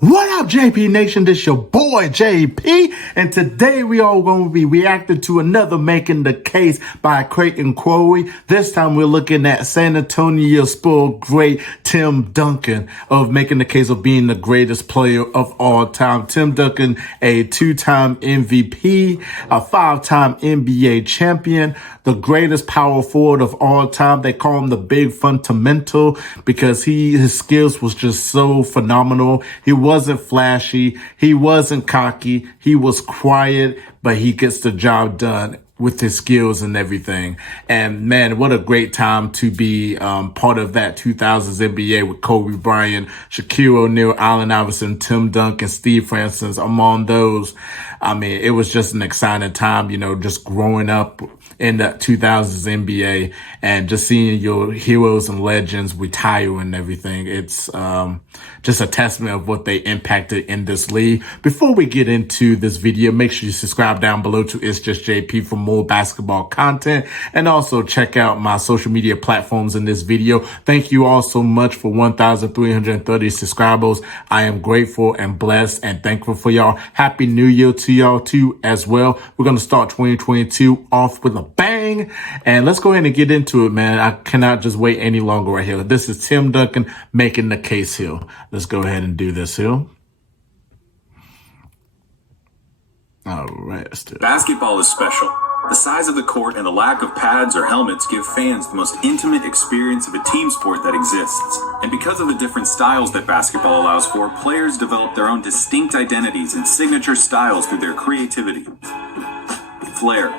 What up, JP Nation? This your boy, JP. And today we are going to be reacting to another Making the Case by Creighton Crowley. This time we're looking at San Antonio Spurs great Tim Duncan of making the case of being the greatest player of all time. Tim Duncan, a two-time MVP, a five-time NBA champion, the greatest power forward of all time. They call him the big fundamental because his skills was just so phenomenal. He wasn't flashy. He wasn't cocky. He was quiet, but he gets the job done with his skills and everything. And man, what a great time to be part of that 2000s NBA with Kobe Bryant, Shaquille O'Neal, Allen Iverson, Tim Duncan, Steve Francis, among those. I mean, it was just an exciting time, you know, just growing up in the 2000s NBA and just seeing your heroes and legends retire and everything. It's just a testament of what they impacted in this league. Before we get into this video, make sure you subscribe down below to It's Just JP for more basketball content, and also check out my social media platforms in this video. Thank you all so much for 1,330 subscribers. I am grateful and blessed and thankful for y'all. Happy New Year to y'all too as well. We're going to start 2022 off with a bang, and let's go ahead and get into it, man. I cannot just wait any longer right here. This is Tim Duncan making the case here. Let's go ahead and do this here. All right, let's do it. Basketball is special. The size of the court and the lack of pads or helmets give fans the most intimate experience of a team sport that exists. And because of the different styles that basketball allows for, players develop their own distinct identities and signature styles through their creativity, flair,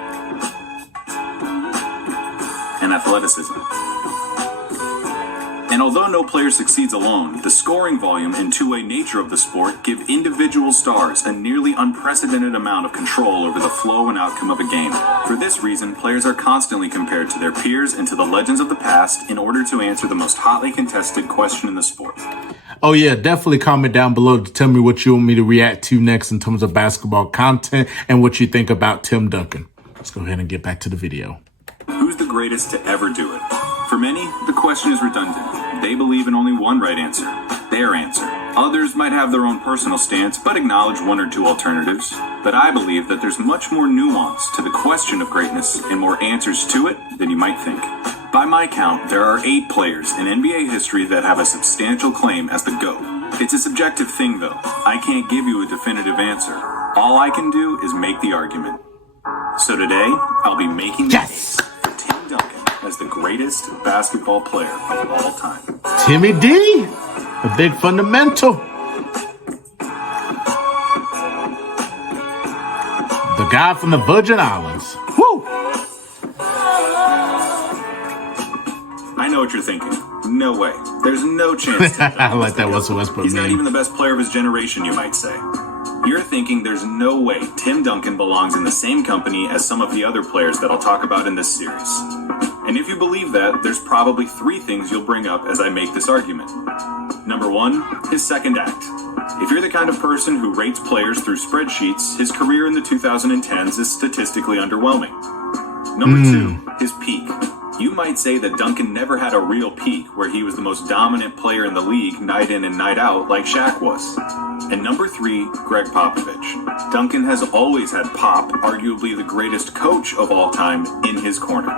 and athleticism. And although no player succeeds alone, the scoring volume and two-way nature of the sport give individual stars a nearly unprecedented amount of control over the flow and outcome of a game. For this reason, players are constantly compared to their peers and to the legends of the past in order to answer the most hotly contested question in the sport. Oh yeah, definitely comment down below to tell me what you want me to react to next in terms of basketball content and what you think about Tim Duncan. Let's go ahead and get back to the video. Who's the greatest to ever do it? For many, the question is redundant. They believe in only one right answer, their answer. Others might have their own personal stance, but acknowledge one or two alternatives. But I believe that there's much more nuance to the question of greatness and more answers to it than you might think. By my count, there are 8 players in NBA history that have a substantial claim as the GOAT. It's a subjective thing, though. I can't give you a definitive answer. All I can do is make the argument. So today, I'll be making the case for Tim Duncan as the greatest basketball player of all time. Timmy D, the big fundamental. The guy from the Virgin Islands. Woo! I know what you're thinking. No way. There's no chance. I like that was whisper. He's not even the best player of his generation, you might say. You're thinking there's no way Tim Duncan belongs in the same company as some of the other players that I'll talk about in this series. And if you believe that, there's probably 3 things you'll bring up as I make this argument. Number 1, his second act. If you're the kind of person who rates players through spreadsheets, his career in the 2010s is statistically underwhelming. Number 2, his peak. You might say that Duncan never had a real peak where he was the most dominant player in the league night in and night out like Shaq was. And number 3, Greg Popovich. Duncan has always had Pop, arguably the greatest coach of all time, in his corner.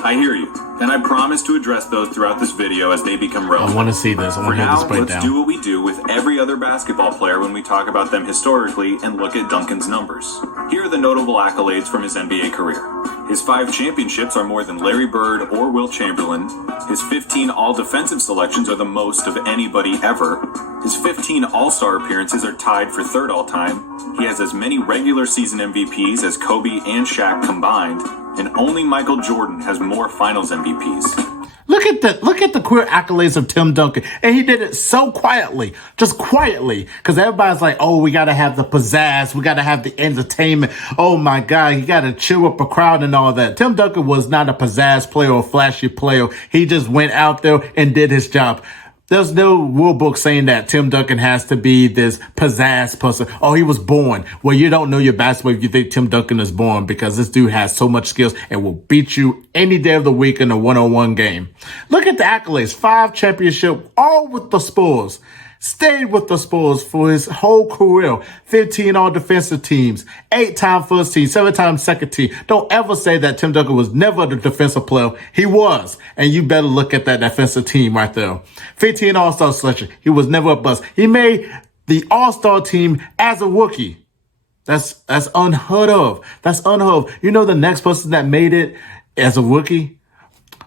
I hear you, and I promise to address those throughout this video as they become relevant. I want to see this. I want to hear this breakdown. Let's do what we do with every other basketball player when we talk about them historically and look at Duncan's numbers. Here are the notable accolades from his NBA career. His 5 championships are more than Larry Bird or Wilt Chamberlain. His 15 all-defensive selections are the most of anybody ever. His 15 All-Star appearances are tied for 3rd all-time. He has as many regular season MVPs as Kobe and Shaq combined, and only Michael Jordan has more Finals MVPs. Look at the career accolades of Tim Duncan. And he did it so quietly, just quietly. Because everybody's like, oh, we got to have the pizzazz. We got to have the entertainment. Oh, my God, you got to cheer up a crowd and all that. Tim Duncan was not a pizzazz player or flashy player. He just went out there and did his job. There's no rule book saying that Tim Duncan has to be this pizzazz person. Oh, he was born. Well, you don't know your basketball if you think Tim Duncan is born, because this dude has so much skills and will beat you any day of the week in a one-on-one game. Look at the accolades. 5 championships, all with the Spurs. Stayed with the Spurs for his whole career. 15 all-defensive teams, 8-time first team, 7-time second team. Don't ever say that Tim Duncan was never the defensive player. He was. And you better look at that defensive team right there. 15 all-star selection. He was never a bust. He made the all-star team as a rookie. That's unheard of. That's unheard of. You know the next person that made it as a rookie?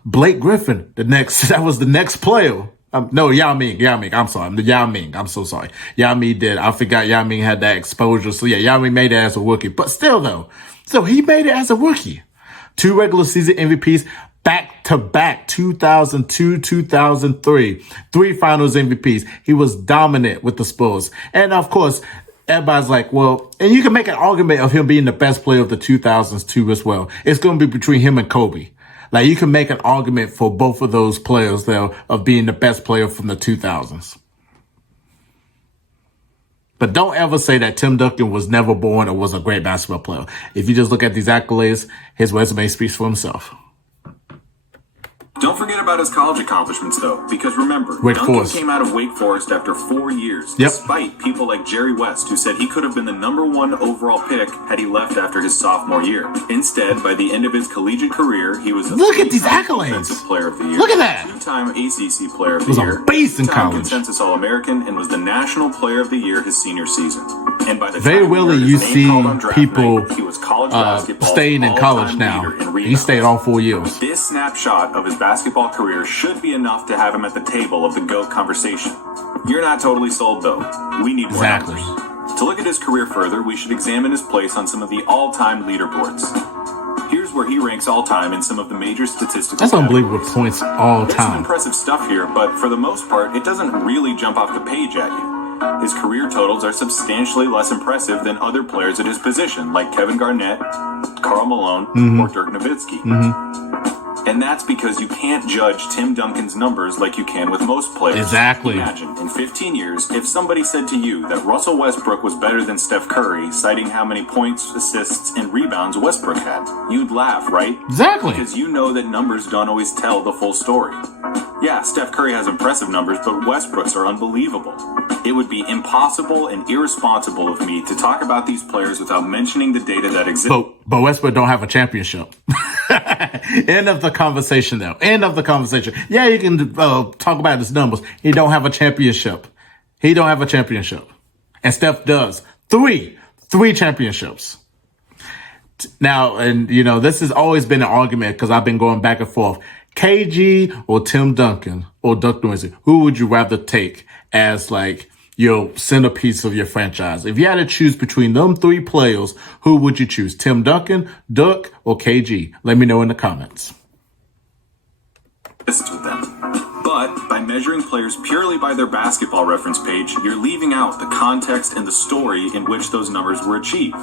Blake Griffin. That was the next player. No, Yao Ming. I'm sorry. Yao Ming. I'm so sorry. Yao Ming did. I forgot Yao Ming had that exposure. So yeah, Yao Ming made it as a rookie. But still though. So he made it as a rookie. 2 regular season MVPs back to back, 2002, 2003. 3 finals MVPs. He was dominant with the Spurs. And of course, everybody's like, well, and you can make an argument of him being the best player of the 2000s too as well. It's going to be between him and Kobe. Like, you can make an argument for both of those players, though, of being the best player from the 2000s. But don't ever say that Tim Duncan was never born or was a great basketball player. If you just look at these accolades, his resume speaks for himself. Don't forget about his college accomplishments, though, because remember, Duncan came out of Wake Forest after 4 years, despite people like Jerry West, who said he could have been the #1 overall pick had he left after his sophomore year. Instead, by the end of his collegiate career, he was a Look at these accolades. Defensive Player of the Year, Look at that. 2-time ACC Player of the Year, was a beast in 2-time college. Consensus All-American, and was the National Player of the Year his senior season. And by the very time rarely he you earned his see name called on draft people night, he was college basketball's staying in college all-time now. leader in He rebounds. stayed all 4 years. This snapshot of his basketball career should be enough to have him at the table of the GOAT conversation. You're not totally sold, though. We need more numbers. To look at his career further, we should examine his place on some of the all-time leaderboards. Here's where he ranks all-time in some of the major statistical That's unbelievable categories. points all There's some time. impressive stuff here, but for the most part, it doesn't really jump off the page at you. His career totals are substantially less impressive than other players at his position, like Kevin Garnett, Karl Malone, or Dirk Nowitzki. And that's because you can't judge Tim Duncan's numbers like you can with most players. Exactly. Imagine, in 15 years, if somebody said to you that Russell Westbrook was better than Steph Curry, citing how many points, assists, and rebounds Westbrook had, you'd laugh, right? Exactly. Because you know that numbers don't always tell the full story. Yeah, Steph Curry has impressive numbers, but Westbrook's are unbelievable. It would be impossible and irresponsible of me to talk about these players without mentioning the data that exists. But Westbrook don't have a championship. End of the conversation, though. End of the conversation. Yeah, you can talk about his numbers. He don't have a championship. He don't have a championship. And Steph does. Three championships. Now, and you know, this has always been an argument because I've been going back and forth. KG or Tim Duncan or Dirk Nowitzki, who would you rather take as like your centerpiece of your franchise? If you had to choose between them 3 players, who would you choose? Tim Duncan, Dirk, or KG? Let me know in the comments. With them. But by measuring players purely by their basketball reference page, you're leaving out the context and the story in which those numbers were achieved.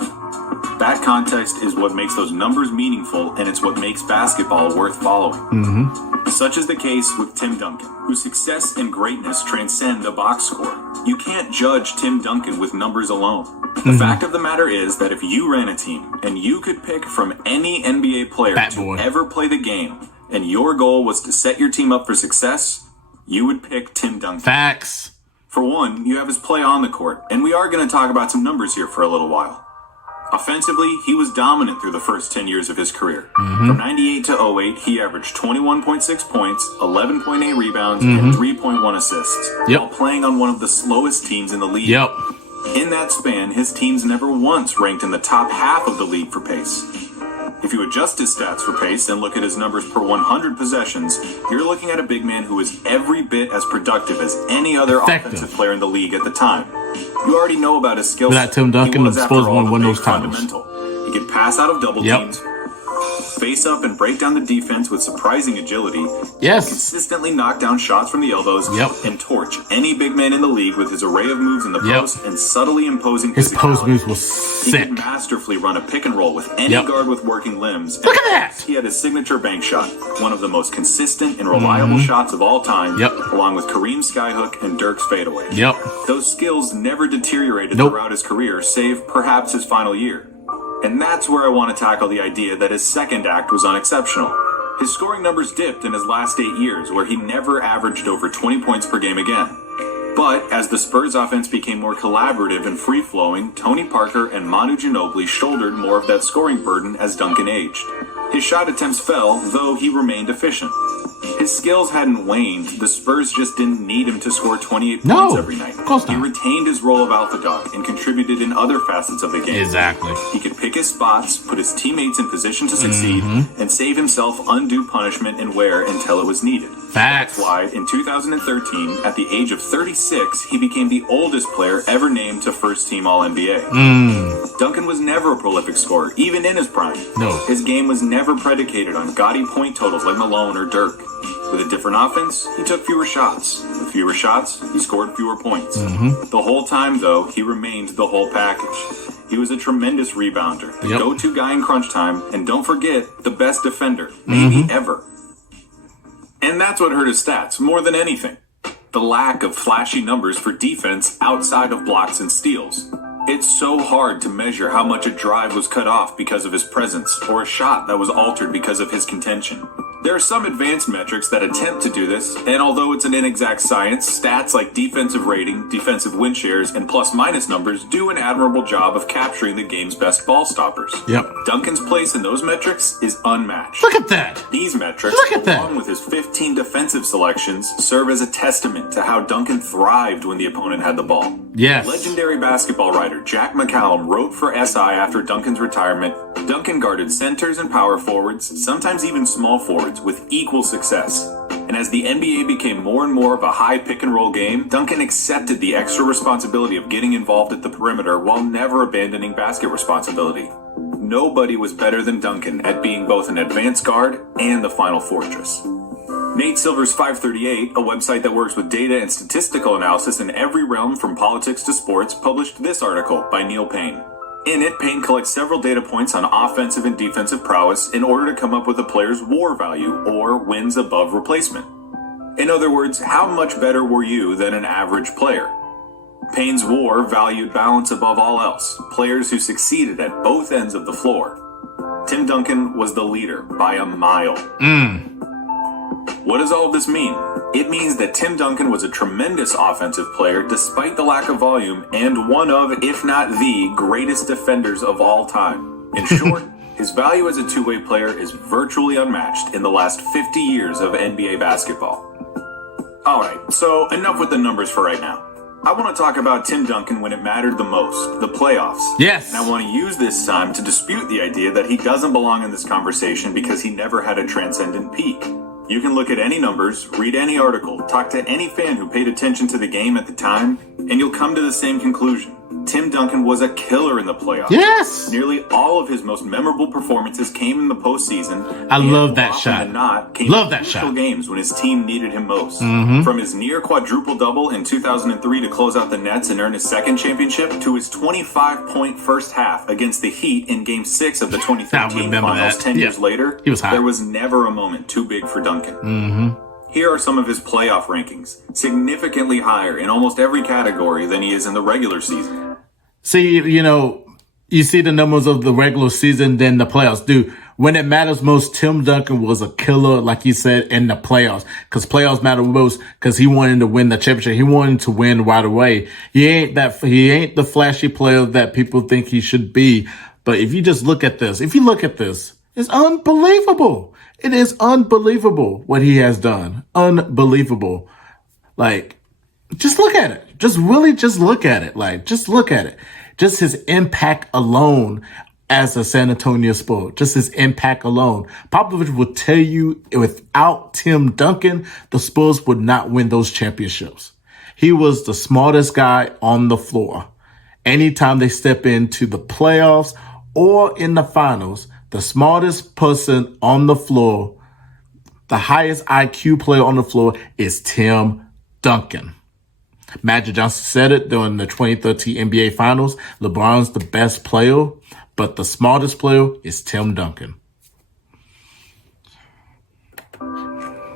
That context is what makes those numbers meaningful, and it's what makes basketball worth following. Such is the case with Tim Duncan, whose success and greatness transcend a box score. You can't judge Tim Duncan with numbers alone. The fact of the matter is that if you ran a team and you could pick from any NBA player to ever play the game, and your goal was to set your team up for success, you would pick Tim Duncan. Facts. For one, you have his play on the court, and we are going to talk about some numbers here for a little while. Offensively, he was dominant through the first 10 years of his career. From 98 to 08, he averaged 21.6 points, 11.8 rebounds, and 3.1 assists, while playing on one of the slowest teams in the league. In that span, his teams never once ranked in the top half of the league for pace. If you adjust his stats for pace and look at his numbers per 100 possessions, you're looking at a big man who is every bit as productive as any other offensive player in the league at the time. You already know about his skill set. Tim Duncan, He was, the after Spurs all, won the one of big those titles. fundamental. He could pass out of double teams, face up and break down the defense with surprising agility, consistently knock down shots from the elbows, and torch any big man in the league with his array of moves in the post and subtly imposing his post moves was He sick. could masterfully run a pick and roll with any guard with working limbs. Look at that! He had his signature bank shot, one of the most consistent and reliable shots of all time, along with Kareem's skyhook and Dirk's fadeaway. Those skills never deteriorated throughout his career, save perhaps his final year. And that's where I want to tackle the idea that his second act was unexceptional. His scoring numbers dipped in his last 8 years, where he never averaged over 20 points per game again. But as the Spurs offense became more collaborative and free-flowing, Tony Parker and Manu Ginobili shouldered more of that scoring burden as Duncan aged. His shot attempts fell, though he remained efficient. His skills hadn't waned. The Spurs just didn't need him to score 28 points every night. Of course not. He retained his role of alpha dog and contributed in other facets of the game. Exactly. He could pick his spots, put his teammates in position to succeed, and save himself undue punishment and wear until it was needed. Facts. That's why, in 2013, at the age of 36, he became the oldest player ever named to first-team All-NBA. Duncan was never a prolific scorer, even in his prime. No. His game was never predicated on gaudy point totals like Malone or Dirk. With a different offense, he took fewer shots. With fewer shots, he scored fewer points. The whole time, though, he remained the whole package. He was a tremendous rebounder, the go-to guy in crunch time, and don't forget, the best defender, maybe ever. And that's what hurt his stats more than anything. The lack of flashy numbers for defense outside of blocks and steals. It's so hard to measure how much a drive was cut off because of his presence, or a shot that was altered because of his contention. There are some advanced metrics that attempt to do this, and although it's an inexact science, stats like defensive rating, defensive win shares, and plus-minus numbers do an admirable job of capturing the game's best ball stoppers. Duncan's place in those metrics is unmatched. Look at that. These metrics, along with his 15 defensive selections, serve as a testament to how Duncan thrived when the opponent had the ball. Yes. Legendary basketball writer Jack McCallum wrote for SI after Duncan's retirement, Duncan guarded centers and power forwards, sometimes even small forwards, with equal success. And as the NBA became more and more of a high pick-and-roll game, Duncan accepted the extra responsibility of getting involved at the perimeter while never abandoning basket responsibility. Nobody was better than Duncan at being both an advanced guard and the final fortress. Nate Silver's 538, a website that works with data and statistical analysis in every realm from politics to sports, published this article by Neil Payne. In it, Payne collects several data points on offensive and defensive prowess in order to come up with a player's WAR value, or wins above replacement. In other words, how much better were you than an average player? Payne's WAR valued balance above all else, players who succeeded at both ends of the floor. Tim Duncan was the leader by a mile. What does all of this mean? It means that Tim Duncan was a tremendous offensive player despite the lack of volume and one of, if not the, greatest defenders of all time. In short, his value as a two-way player is virtually unmatched in the last 50 years of NBA basketball. Alright, so enough with the numbers for right now. I want to talk about Tim Duncan when it mattered the most, the playoffs. Yes. And I want to use this time to dispute the idea that he doesn't belong in this conversation because he never had a transcendent peak. You can look at any numbers, read any article, talk to any fan who paid attention to the game at the time, and you'll come to the same conclusion. Tim Duncan was a killer in the playoffs. Yes. Nearly all of his most memorable performances came in the postseason. I love that shot. Than not, came love in that crucial shot. games when his team needed him most. From his near quadruple-double in 2003 to close out the Nets and earn his second championship, to his 25-point first half against the Heat in Game 6 of the 2015 Finals 10 years later, he was hot. There was never a moment too big for Duncan. Here are some of his playoff rankings, significantly higher in almost every category than he is in the regular season. See, you see the numbers of the regular season than the playoffs. Dude, when it matters most, Tim Duncan was a killer, like you said, in the playoffs. Because playoffs matter most because he wanted to win the championship. He wanted to win right away. He ain't the flashy player that people think he should be. But if you just look at this, it's unbelievable. It is unbelievable what he has done. Unbelievable. Like, just look at it. Just look at it. Like, just look at it. Just his impact alone as a San Antonio Spurs. Just his impact alone. Popovich will tell you without Tim Duncan, the Spurs would not win those championships. He was the smartest guy on the floor. Anytime they step into the playoffs or in the finals, the smartest person on the floor, the highest IQ player on the floor is Tim Duncan. Magic Johnson said it during the 2013 NBA Finals. LeBron's the best player, but the smartest player is Tim Duncan.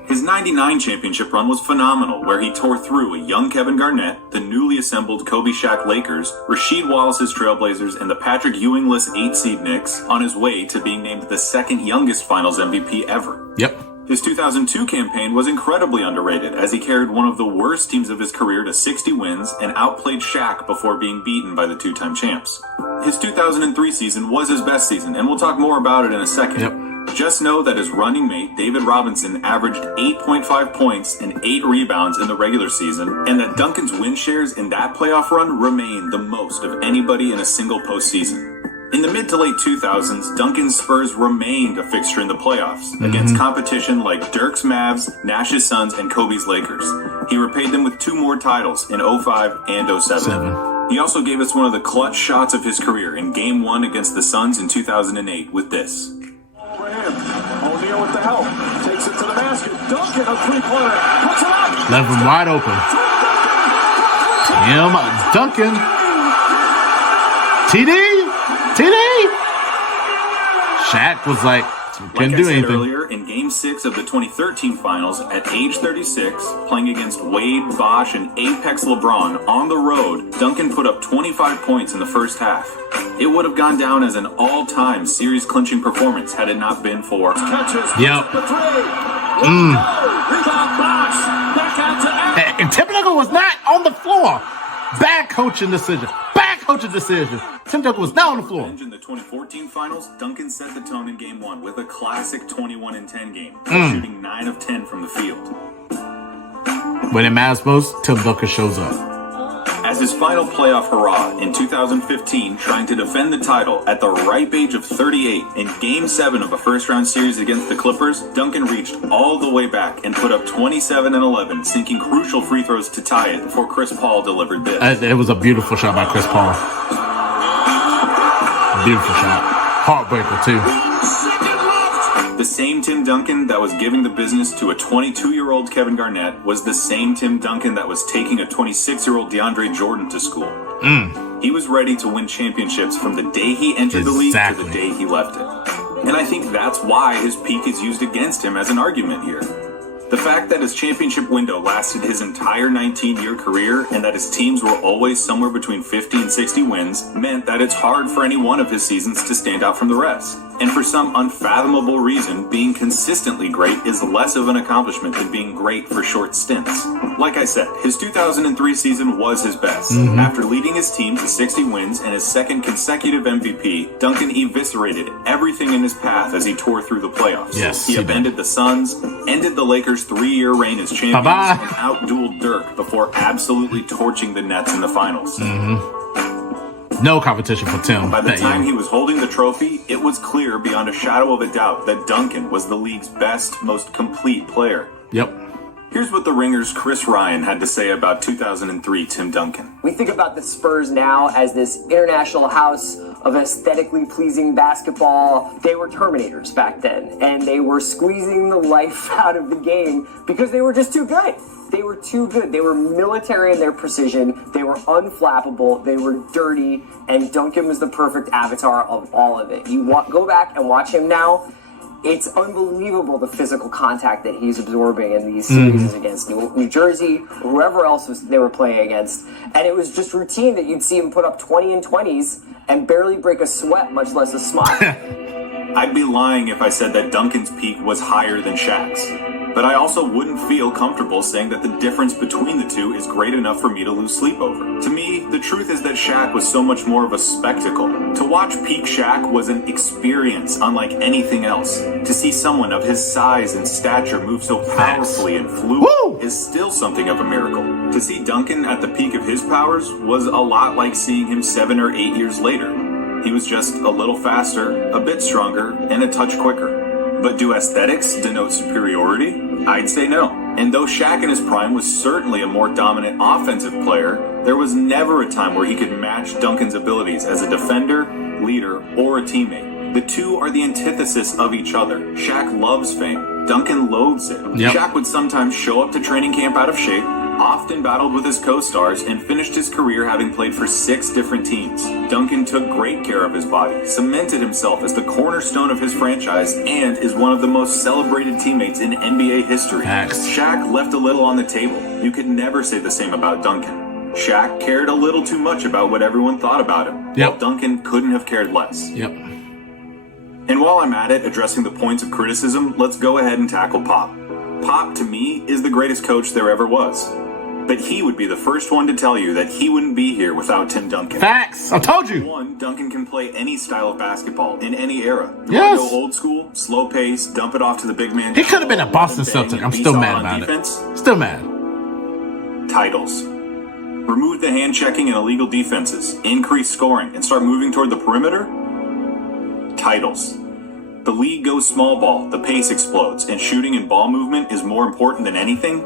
His 99 championship run was phenomenal, where he tore through a young Kevin Garnett, the newly assembled Kobe Shaq Lakers, Rasheed Wallace's Trailblazers, and the Patrick Ewing-less 8-seed Knicks on his way to being named the second youngest Finals MVP ever. Yep. His 2002 campaign was incredibly underrated as he carried one of the worst teams of his career to 60 wins and outplayed Shaq before being beaten by the two-time champs. His 2003 season was his best season, and we'll talk more about it in a second. Yep. Just know that his running mate, David Robinson, averaged 8.5 points and 8 rebounds in the regular season, and that Duncan's win shares in that playoff run remain the most of anybody in a single postseason. In the mid to late 2000s, Duncan's Spurs remained a fixture in the playoffs against competition like Dirk's Mavs, Nash's Suns, and Kobe's Lakers. He repaid them with 2 more titles in 05 and 07. He also gave us one of the clutch shots of his career in Game 1 against the Suns in 2008 with this. For him, O'Neal with the help, takes it to the basket. Duncan, a three-pointer, puts it up. Left him wide open. Tim Duncan. TD. Shaq was like, couldn't do anything. Earlier, in Game 6 of the 2013 Finals, at age 36, playing against Wade, Bosh, and Apex LeBron on the road, Duncan put up 25 points in the first half. It would have gone down as an all-time series-clinching performance had it not been for... Yep. And Tim Duncan was not on the floor. Bad coaching decision. Tim Duncan was not on the floor. In the 2014 Finals, Duncan set the tone in Game 1 with a classic 21-10 game, shooting 9 of 10 from the field. When it matters most, Tim Duncan shows up. As his final playoff hurrah in 2015, trying to defend the title at the ripe age of 38 in Game 7 of a first-round series against the Clippers, Duncan reached all the way back and put up 27 and 11, sinking crucial free throws to tie it before Chris Paul delivered this. It was a beautiful shot by Chris Paul. Beautiful shot. Heartbreaker, too. The same Tim Duncan that was giving the business to a 22-year-old Kevin Garnett was the same Tim Duncan that was taking a 26-year-old DeAndre Jordan to school. He was ready to win championships from the day he entered the league to the day he left it. And I think that's why his peak is used against him as an argument here. The fact that his championship window lasted his entire 19-year career and that his teams were always somewhere between 50 and 60 wins meant that it's hard for any one of his seasons to stand out from the rest. And for some unfathomable reason, being consistently great is less of an accomplishment than being great for short stints. Like I said, his 2003 season was his best. After leading his team to 60 wins and his second consecutive MVP, Duncan eviscerated everything in his path as he tore through the playoffs. Yes, he upended the Suns, ended the Lakers' 3-year reign as champions, and outdueled Dirk before absolutely torching the Nets in the finals. No competition for Tim. By the time he was holding the trophy, it was clear beyond a shadow of a doubt that Duncan was the league's best, most complete player. Yep. Here's what the Ringer's Chris Ryan had to say about 2003 Tim Duncan. We think about the Spurs now as this international house of aesthetically pleasing basketball. They were Terminators back then, and they were squeezing the life out of the game because they were just too good. They were too good. They were military in their precision. They were unflappable. They were dirty. And Duncan was the perfect avatar of all of it. You go back and watch him now. It's unbelievable the physical contact that he's absorbing in these series against New Jersey, or whoever else they were playing against. And it was just routine that you'd see him put up 20 and 20s and barely break a sweat, much less a smile. I'd be lying if I said that Duncan's peak was higher than Shaq's. But I also wouldn't feel comfortable saying that the difference between the two is great enough for me to lose sleep over. To me, the truth is that Shaq was so much more of a spectacle. To watch peak Shaq was an experience unlike anything else. To see someone of his size and stature move so powerfully and fluid is still something of a miracle. To see Duncan at the peak of his powers was a lot like seeing him 7 or 8 years later. He was just a little faster, a bit stronger, and a touch quicker. But do aesthetics denote superiority? I'd say no. And though Shaq in his prime was certainly a more dominant offensive player, there was never a time where he could match Duncan's abilities as a defender, leader, or a teammate. The two are the antithesis of each other. Shaq loves fame. Duncan loathes it. Shaq would sometimes show up to training camp out of shape, often battled with his co-stars, and finished his career having played for 6 different teams. Duncan took great care of his body, cemented himself as the cornerstone of his franchise, and is one of the most celebrated teammates in NBA history. Shaq left a little on the table. You could never say the same about Duncan. Shaq cared a little too much about what everyone thought about him, while Duncan couldn't have cared less. And while I'm at it, addressing the points of criticism, let's go ahead and tackle Pop. Pop, to me, is the greatest coach there ever was. But he would be the first one to tell you that he wouldn't be here without Tim Duncan. Facts. I told you. One, Duncan can play any style of basketball in any era. You Yes. want to go old school, slow pace, dump it off to the big man. He could have been a Boston Celtic. I'm still mad about it. Still mad. Titles. Remove the hand checking and illegal defenses. Increase scoring and start moving toward the perimeter. Titles. The league goes small ball, the pace explodes, and shooting and ball movement is more important than anything.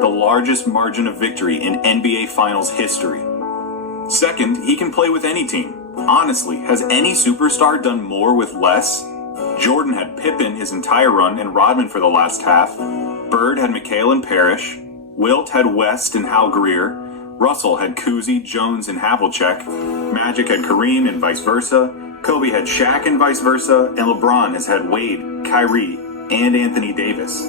The largest margin of victory in NBA Finals history. Second, he can play with any team. Honestly, has any superstar done more with less? Jordan had Pippen his entire run and Rodman for the last half. Bird had McHale and Parrish. Wilt had West and Hal Greer. Russell had Cousy, Jones, and Havlicek. Magic had Kareem and vice versa. Kobe had Shaq and vice versa. And LeBron has had Wade, Kyrie, and Anthony Davis.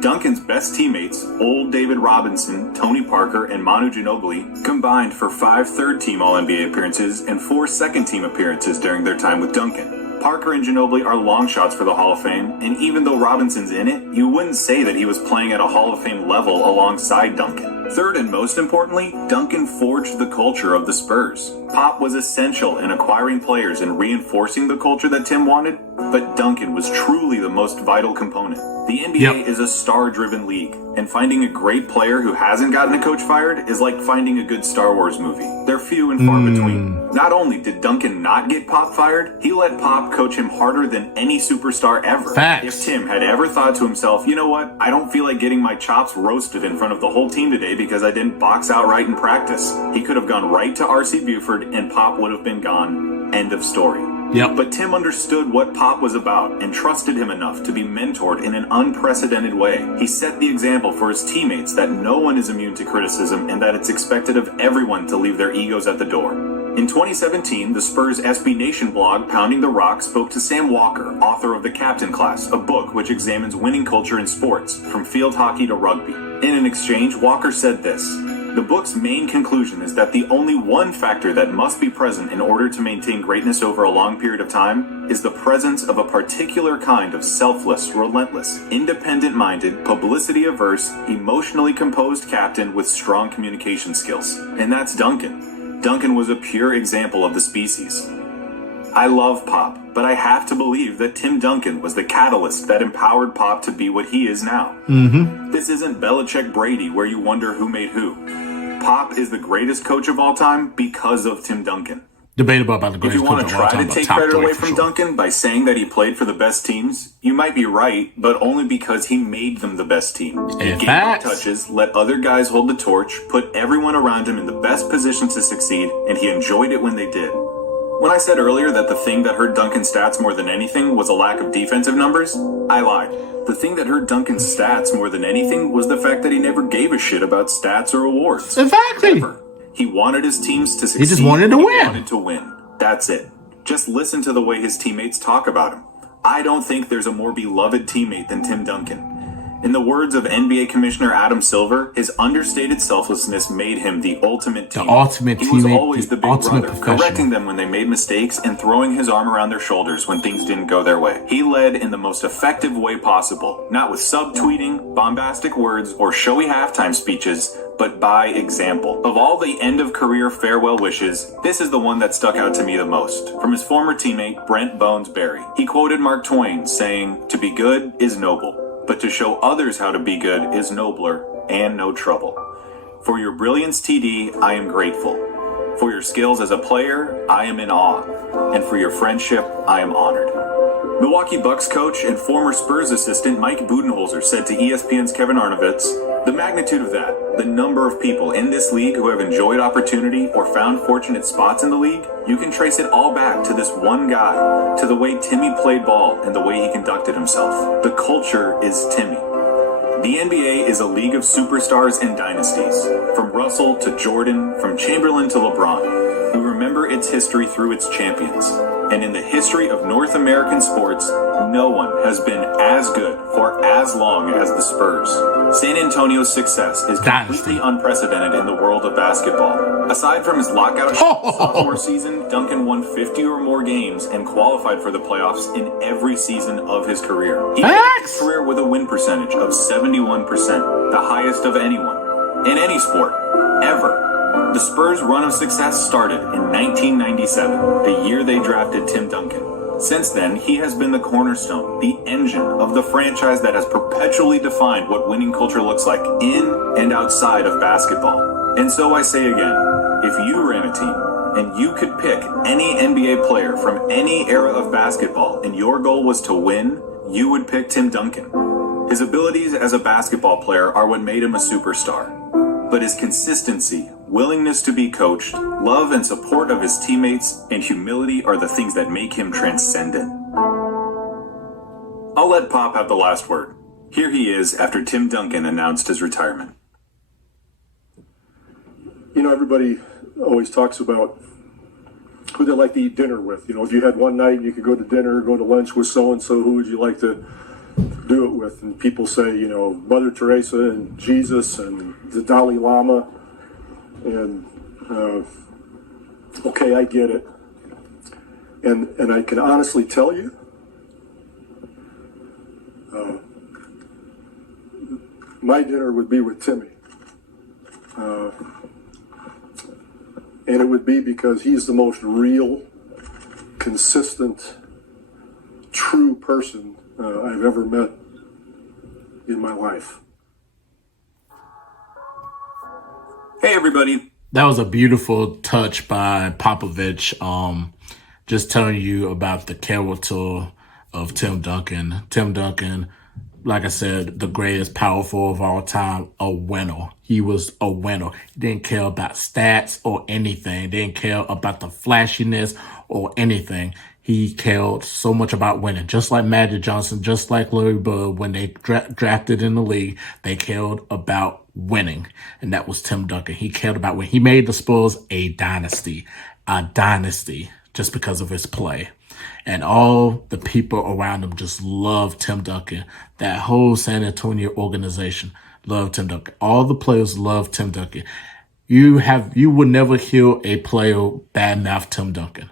Duncan's best teammates, old David Robinson, Tony Parker, and Manu Ginobili, combined for 5 third-team All-NBA appearances and 4 second-team appearances during their time with Duncan. Parker and Ginobili are long shots for the Hall of Fame, and even though Robinson's in it, you wouldn't say that he was playing at a Hall of Fame level alongside Duncan. Third and most importantly, Duncan forged the culture of the Spurs. Pop was essential in acquiring players and reinforcing the culture that Tim wanted, but Duncan was truly the most vital component. The NBA is a star-driven league, and finding a great player who hasn't gotten a coach fired is like finding a good Star Wars movie. They're few and far between. Not only did Duncan not get Pop fired, he let Pop coach him harder than any superstar ever. Facts. If Tim had ever thought to himself, you know what, I don't feel like getting my chops roasted in front of the whole team today because I didn't box out right in practice, he could have gone right to R.C. Buford and Pop would have been gone. End of story. Yep. But Tim understood what Pop was about and trusted him enough to be mentored in an unprecedented way. He set the example for his teammates that no one is immune to criticism and that it's expected of everyone to leave their egos at the door. In 2017, the Spurs SB Nation blog Pounding the Rock spoke to Sam Walker, author of The Captain Class, a book which examines winning culture in sports, from field hockey to rugby. In an exchange, Walker said this: "The book's main conclusion is that the only one factor that must be present in order to maintain greatness over a long period of time is the presence of a particular kind of selfless, relentless, independent-minded, publicity-averse, emotionally composed captain with strong communication skills. And that's Duncan. Duncan was a pure example of the species." I love Pop, but I have to believe that Tim Duncan was the catalyst that empowered Pop to be what he is now. This isn't Belichick Brady where you wonder who made who. Pop is the greatest coach of all time because of Tim Duncan. Debatable about the If greatest you want coach to of all try time, to but take top credit 3 away for from sure. Duncan by saying that he played for the best teams, you might be right, but only because he made them the best team. He In gave fact, them touches, let other guys hold the torch, put everyone around him in the best positions to succeed, and he enjoyed it when they did. When I said earlier that the thing that hurt Duncan's stats more than anything was a lack of defensive numbers, I lied. The thing that hurt Duncan's stats more than anything was the fact that he never gave a shit about stats or awards. Exactly. Ever. He wanted his teams to succeed. He just wanted to and win. He wanted to win. That's it. Just listen to the way his teammates talk about him. I don't think there's a more beloved teammate than Tim Duncan. In the words of NBA Commissioner Adam Silver, his understated selflessness made him the ultimate teammate. The ultimate He was teammate, always the the big ultimate brother, professional. correcting them when they made mistakes and throwing his arm around their shoulders when things didn't go their way. He led in the most effective way possible, not with subtweeting, bombastic words, or showy halftime speeches, but by example. Of all the end-of-career farewell wishes, this is the one that stuck out to me the most. From his former teammate, Brent Bones Berry. He quoted Mark Twain, saying, "To be good is noble, but to show others how to be good is nobler and no trouble. For your brilliance, TD, I am grateful. For your skills as a player, I am in awe. And for your friendship, I am honored." Milwaukee Bucks coach and former Spurs assistant Mike Budenholzer said to ESPN's Kevin Arnovitz, "The magnitude of that, the number of people in this league who have enjoyed opportunity or found fortunate spots in the league, you can trace it all back to this one guy, to the way Timmy played ball and the way he conducted himself. The culture is Timmy." The NBA is a league of superstars and dynasties. From Russell to Jordan, from Chamberlain to LeBron. We remember its history through its champions. And in the history of North American sports, no one has been as good for as long as the Spurs. San Antonio's success is completely unprecedented in the world of basketball. Aside from his lockout sophomore season, Duncan won 50 or more games and qualified for the playoffs in every season of his career. He finished his career with a win percentage of 71%, the highest of anyone, in any sport, ever. The Spurs' run of success started in 1997, the year they drafted Tim Duncan. Since then, he has been the cornerstone, the engine of the franchise that has perpetually defined what winning culture looks like in and outside of basketball. And so I say again, if you ran a team and you could pick any NBA player from any era of basketball and your goal was to win, you would pick Tim Duncan. His abilities as a basketball player are what made him a superstar. But his consistency, willingness to be coached, love and support of his teammates, and humility are the things that make him transcendent. I'll let Pop have the last word. Here he is after Tim Duncan announced his retirement. You know, everybody always talks about who they like to eat dinner with. You know, if you had one night and you could go to dinner, go to lunch with so-and-so, who would you like to do it with? And people say, you know, Mother Teresa and Jesus and the Dalai Lama. And, okay, I get it. And I can honestly tell you, my dinner would be with Timmy. And it would be because he's the most real, consistent, true person I've ever met in my life. Hey, everybody. That was a beautiful touch by Popovich. Just telling you about the character of Tim Duncan. Tim Duncan, like I said, the greatest power forward of all time, a winner. He was a winner. He didn't care about stats or anything. Didn't care about the flashiness or anything. He cared so much about winning. Just like Magic Johnson, just like Larry Bird, when they drafted in the league, they cared about winning. And that was Tim Duncan. He cared about when he made the Spurs a dynasty, just because of his play. And all the people around him just loved Tim Duncan. That whole San Antonio organization loved Tim Duncan. All the players loved Tim Duncan. You would never hear a player badmouth Tim Duncan.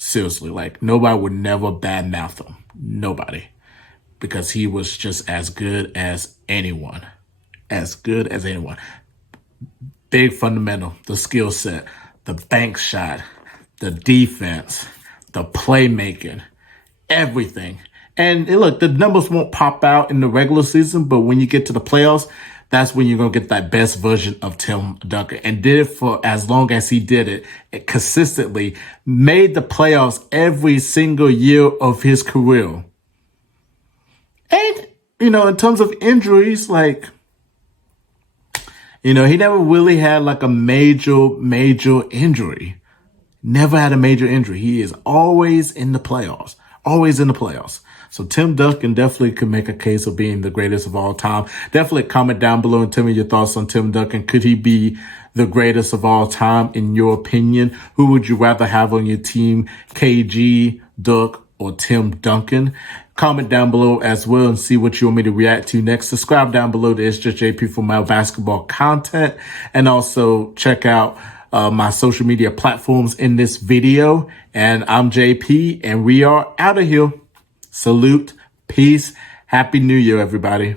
Seriously, like nobody would never badmouth him. Nobody. Because he was just as good as anyone. As good as anyone. Big fundamental, the skill set, the bank shot, the defense, the playmaking, everything. And look, the numbers won't pop out in the regular season, but when you get to the playoffs, that's when you're going to get that best version of Tim Duncan. And did it for as long as he did it, it consistently made the playoffs every single year of his career. And, you know, in terms of injuries, like, you know, he never really had like a major injury. Never had a major injury. He is always in the playoffs. Always in the playoffs. So Tim Duncan definitely could make a case of being the greatest of all time. Definitely comment down below and tell me your thoughts on Tim Duncan. Could he be the greatest of all time in your opinion? Who would you rather have on your team? KG, Duck, or Tim Duncan? Comment down below as well and see what you want me to react to next. Subscribe down below to It's Just JP for my basketball content. And also check out my social media platforms in this video. And I'm JP and we are out of here. Salute. Peace. Happy New Year, everybody.